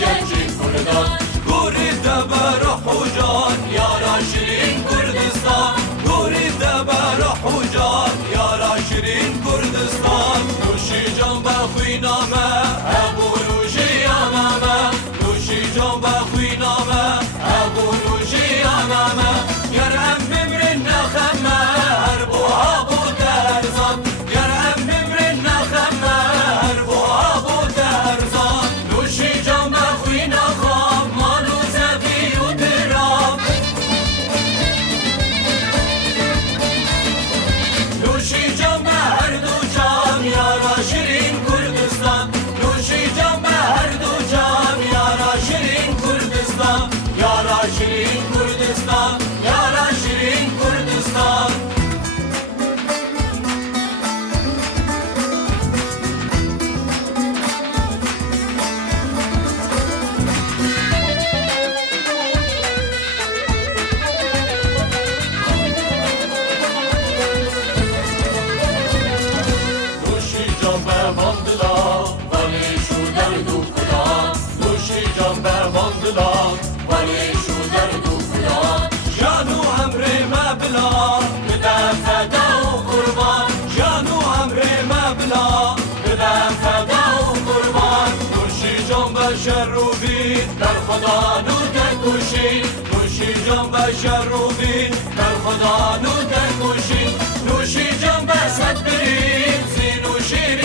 گنجی کردان گوری دبر حجان یارا شیرین کردستان گوری دبر حجان یارا شیرین کردستان نوشی جان بخوی نامه ابو نوشی آنامه نوشی جان بخوی نامه ابو نوشی آنامه گر ام بمرن نخمه هر بوها بود ارزان گر ام بمرن نخمه هر بوها بود ارزان نوشی جان بخوی نخوام مالو زفی و درام نوشی جان به هر دو جام یارا شیرین کردستان نوشی جان به هر دو جام یارا شیرین کردستان یارا شیرین کردستان یارا شیرین کردستان نوشی جان به ماندلا ولی شو درد و کلا نوشی جان به ماندلا ولی شو درد و کلا جانو امر مبلا بده فدا و قربان جانو امر مبلا بده فدا و قربان نوشی جان به شر و بید در خدا نو تکوشی نوشی جان به شر و بید در خدا نو تکوشی نوشی جان به صد برید زین و شیر